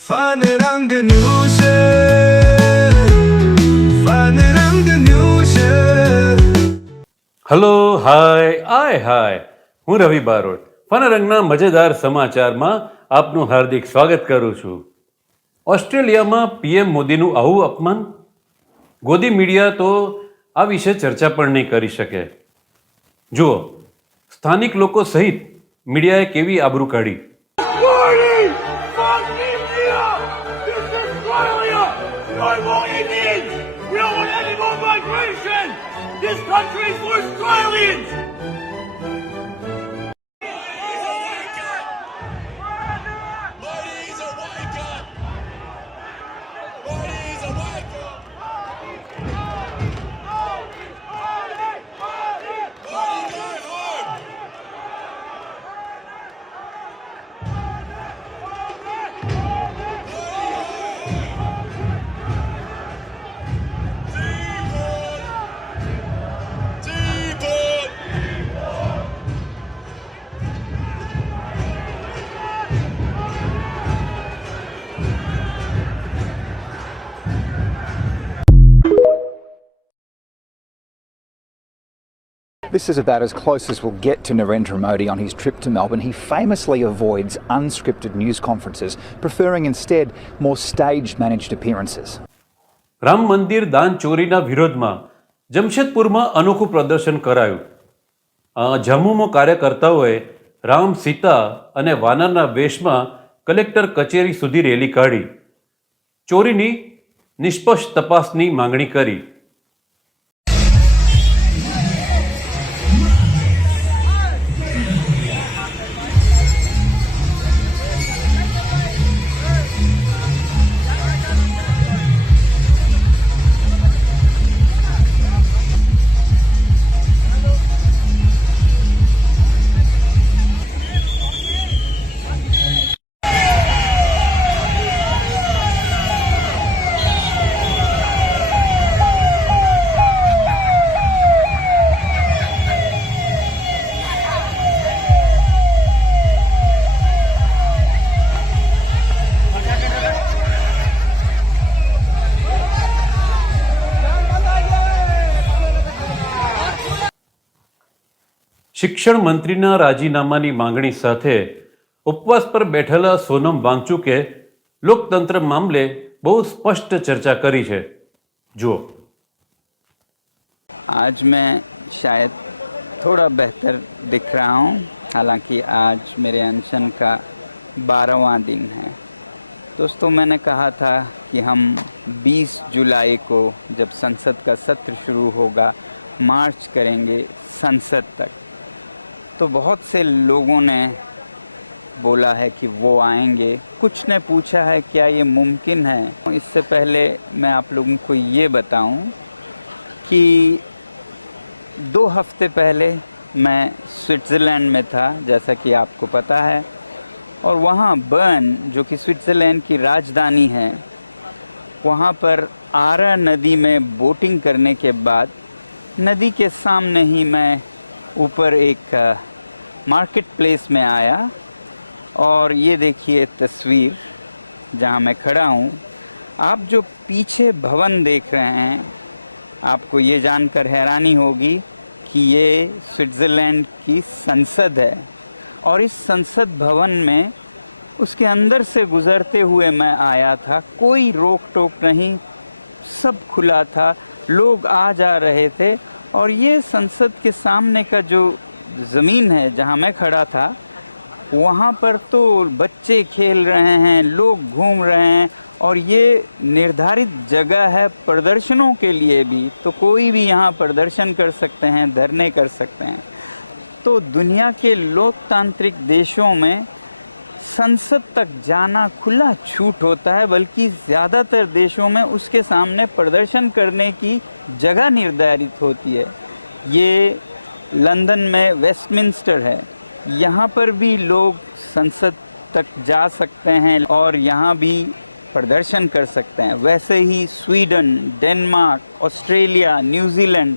Fun rang news Fun rang news hello hi હું રવિ બારોટ ફનરંગના મજેદાર સમાચારમાં આપનું હાર્દિક સ્વાગત કરું છું. ઓસ્ટ્રેલિયામાં પીએમ મોદીનું આવું અપમાન, ગોદી મીડિયા તો આ વિશે ચર્ચા પણ નહીં કરી શકે. જુઓ, સ્થાનિક લોકો સહિત મીડિયાએ કેવી આબરૂ કાઢી. Morning! Fuck India! This is Australia! No more Indians! We don't want any more migration! This country is for Australians! Ladies, a wake up! Ladies, a wake up! Ladies, go home! T-Bone! This is about as close as we'll get to Narendra Modi on his trip to Melbourne. He famously avoids unscripted news conferences, preferring instead more stage managed appearances. Ram મંદિર દાન ચોરીના વિરોધમાં જમશેદપુરમાં અનોખું પ્રદર્શન કરાયું. જમ્મુમાં કાર્યકર્તાઓએ રામ, સીતા અને વાનરના વેશમાં કલેક્ટર કચેરી સુધી રેલી કાઢી ચોરીની નિષ્પક્ષ તપાસની માંગણી કરી. શિક્ષણ મંત્રીના રાજીનામાની માંગણી સાથે ઉપવાસ પર બેઠેલા સોનમ વાંગચુકે લોકતંત્ર મામલે બહુ સ્પષ્ટ ચર્ચા કરી છે. જુઓ, आज मैं शायद थोड़ा बेहतर दिख रहा हूँ. हालांकि आज मेरे अनशन का 12वां दिन है. दोस्तों, मैंने कहा था कि हम 20 जुलाई को जब संसद का सत्र शुरू होगा मार्च करेंगे संसद तक. तो बहुत से लोगों ने बोला है कि वो आएंगे. कुछ ने पूछा है क्या ये मुमकिन है. इससे पहले मैं आप लोगों को ये बताऊं कि 2 हफ्ते पहले मैं स्विट्ज़रलैंड में था, जैसा कि आपको पता है. और वहाँ बर्न, जो कि स्विट्ज़रलैंड की राजधानी है, वहाँ पर आरा नदी में बोटिंग करने के बाद नदी के सामने ही मैं ऊपर एक मार्केट प्लेस में आया. और ये देखिए तस्वीर जहाँ मैं खड़ा हूँ. आप जो पीछे भवन देख रहे हैं, आपको ये जानकर हैरानी होगी कि ये स्विट्ज़रलैंड की संसद है. और इस संसद भवन में उसके अंदर से गुजरते हुए मैं आया था. कोई रोक टोक नहीं, सब खुला था, लोग आ जा रहे थे. और ये संसद के सामने का जो जमीन है जहाँ मैं खड़ा था, वहाँ पर तो बच्चे खेल रहे हैं, लोग घूम रहे हैं. और ये निर्धारित जगह है प्रदर्शनों के लिए भी, तो कोई भी यहाँ प्रदर्शन कर सकते हैं, धरने कर सकते हैं. तो दुनिया के लोकतांत्रिक देशों में संसद तक जाना खुला छूट होता है, बल्कि ज्यादातर देशों में उसके सामने प्रदर्शन करने की जगह निर्धारित होती है. ये लंदन में वेस्टमिंस्टर है, यहाँ पर भी लोग संसद तक जा सकते हैं और यहाँ भी प्रदर्शन कर सकते हैं. वैसे ही स्वीडन, डेनमार्क, ऑस्ट्रेलिया, न्यूजीलैंड,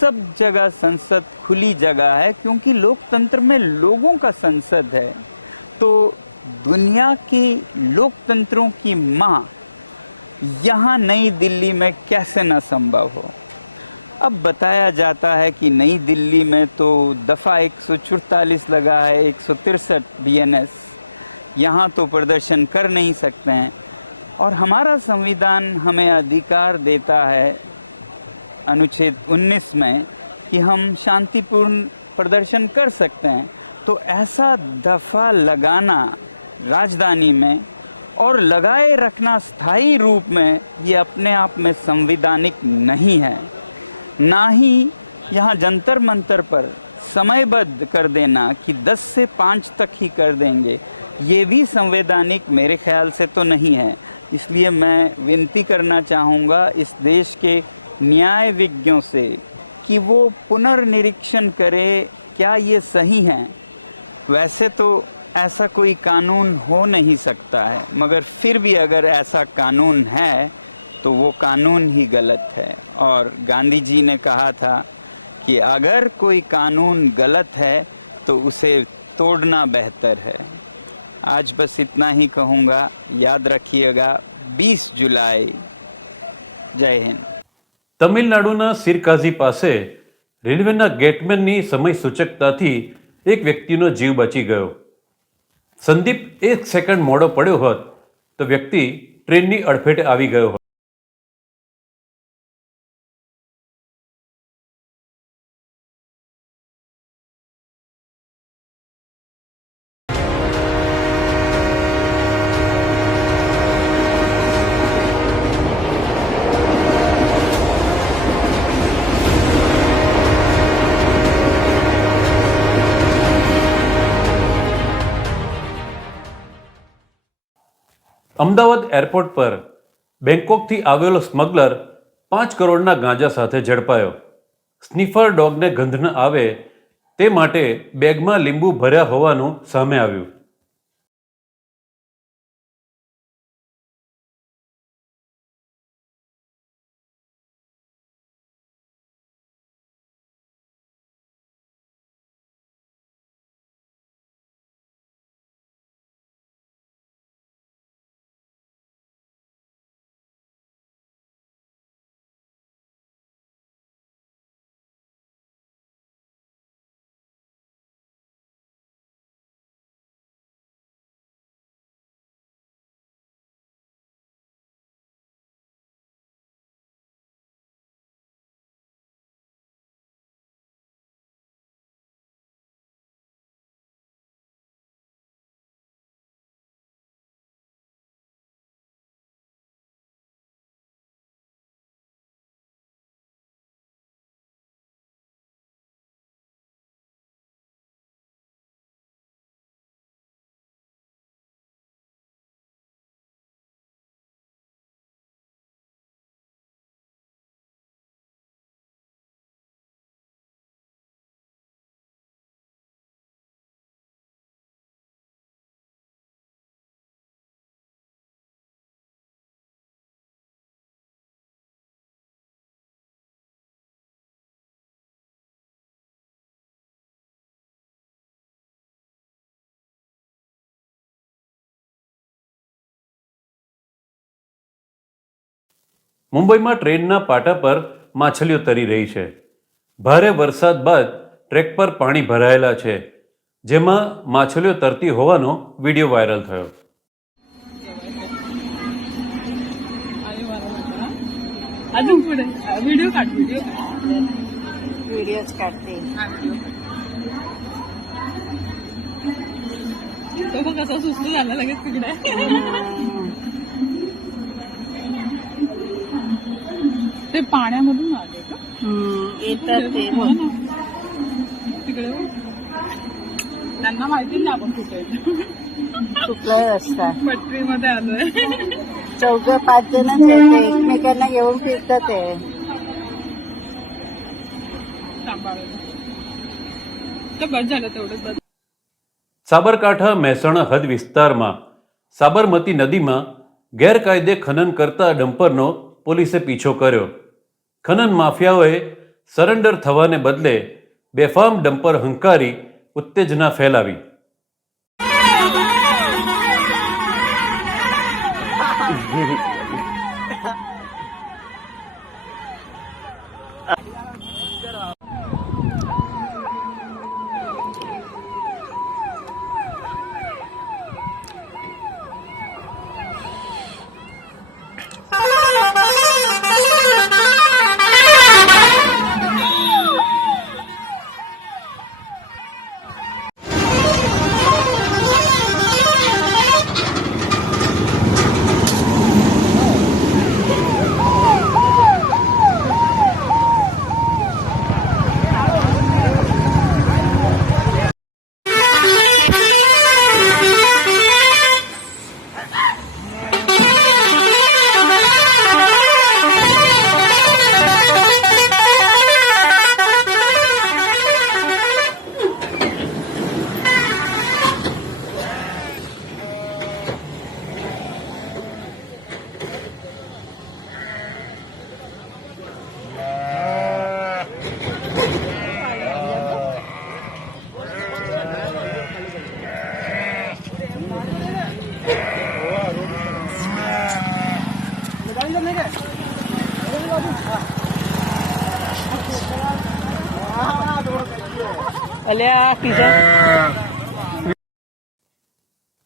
सब जगह संसद खुली जगह है, क्योंकि लोकतंत्र में लोगों का संसद है. तो दुनिया के लोकतंत्रों की मां यहाँ नई दिल्ली में कैसे न संभव हो। अब बताया जाता है कि नई दिल्ली में तो दफा 144 लगा है, 163 बीएनएस, यहाँ तो प्रदर्शन कर नहीं सकते हैं। और हमारा संविधान हमें अधिकार देता है अनुच्छेद 19 में कि हम शांतिपूर्ण प्रदर्शन कर सकते हैं। तो ऐसा दफा लगाना राजधानी में और लगाए रखना स्थायी रूप में, ये अपने आप में संवैधानिक नहीं है। ना ही यहाँ जंतर मंतर पर समयबद्ध कर देना कि 10 से 5 तक ही कर देंगे, ये भी संवैधानिक मेरे ख्याल से तो नहीं है। इसलिए मैं विनती करना चाहूँगा इस देश के न्याय विज्ञों से कि वो पुनर्निरीक्षण करे क्या ये सही है। वैसे तो ऐसा कोई कानून हो नहीं सकता है, मगर फिर भी अगर ऐसा कानून है तो वो कानून ही गलत है। और गांधी जी ने कहा था कि अगर कोई कानून गलत है तो उसे तोड़ना बेहतर है। आज बस इतना ही कहूँगा, याद रखिएगा 20 जुलाई। जय हिंद। તમિલનાડુના સિરકાઝી પાસે રેલવેના ગેટમેનની સમય સૂચકતાથી એક વ્યક્તિનો જીવ બચી ગયો. સંદીપ 1 સેકન્ડ મોડો પડ્યો હોત તો વ્યક્તિ ટ્રેનની અડફેટે આવી ગયો હોત. અમદાવાદ એરપોર્ટ પર બેંકોકથી આવેલો સ્મગલર 5 કરોડના ગાંજા સાથે ઝડપાયો. સ્નીફર ડોગને ગંધ ન આવે તે માટે બેગમાં લીંબુ ભર્યા હોવાનું સામે આવ્યું. મુંબઈમાં ટ્રેનના પાટા પર માછલીઓ તરી રહી છે. ભારે વરસાદ બાદ ટ્રેક પર પાણી ભરાયેલા છે, જેમાં માછલીઓ તરતી હોવાનો વિડીયો વાયરલ થયો. अजून पुढे व्हिडिओ काढ व्हिडिओज काढते. तो मग कसा सुस्त झाला लगेच तिकडे. ते पाण्यामधून आले का येतात ते हो ना तिकडे. त्यांना माहिती नाही आपण कुठे कुठलाही रस्ता पटरीमध्ये आलोय. 4-5 जणच येते, एकमेकांना घेऊन फिरतात ते. तर बस झालं तेवढंच. बस. સાબરકાંઠા મહેસાણા હદ વિસ્તારમાં સાબરમતી નદીમાં ગેરકાયદે ખનન કરતા ડમ્પરનો પોલીસે પીછો કર્યો. ખનન માફિયાઓએ સરેન્ડર થવાને બદલે બેફામ ડમ્પર હંકારી ઉત્તેજના ફેલાવી.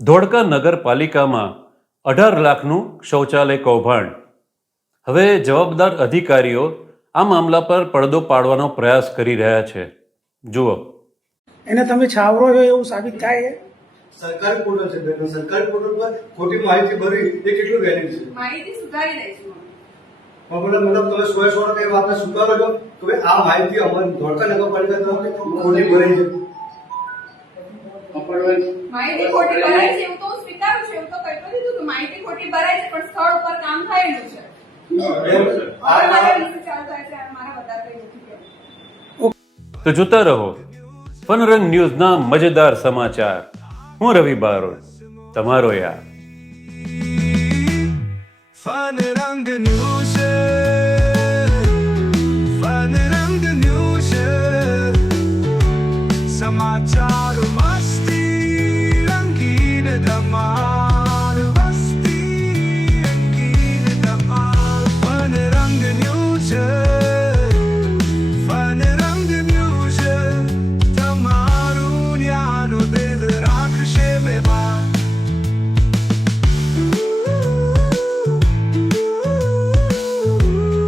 ધોળકા નગરપાલિકામાં 18 લાખનું શૌચાલય કૌભાંડ. હવે જવાબદાર અધિકારીઓ આ મામલા પર પડદો પાડવાનો પ્રયાસ કરી રહ્યા છે. જુઓ. એને તમે છાવરો છો એવું સાબિત થાય છે. સરકારી પોર્ટલ છે બેન, સરકારી પોર્ટલ પર ખોટી માહિતી ભરી એ કેટલું વેલિડ છે? માહિતી સુધારી લઈશું. મતલબ તમે 100% એ વાતને સ્વીકારો છો કે ભાઈ આ માહિતી અમારી ધોળકા નગરપાલિકા તરફથી ખોટી ભરાઈ છે? માહિતી ખોટી ભરાય છે એવું તો હું સ્વીકારું છું, એવું તો કહી તો દીધું કે માહિતી ખોટી ભરાય છે, પણ સ્થળ ઉપર કામ થયેલું છે. મારા વિશે ચાલુ થાય છે, મારા વધારે કંઈ નથી કહેવું. તો જોતા રહો ફનરંગ ન્યૂઝના મજેદાર સમાચાર. હું રવિ બારોટ, તમારો યાર. ફન રંગ ન્યૂઝ, ફન રંગ ન્યૂઝ, સમાચાર મસ્તી રંગીન ધમાલ.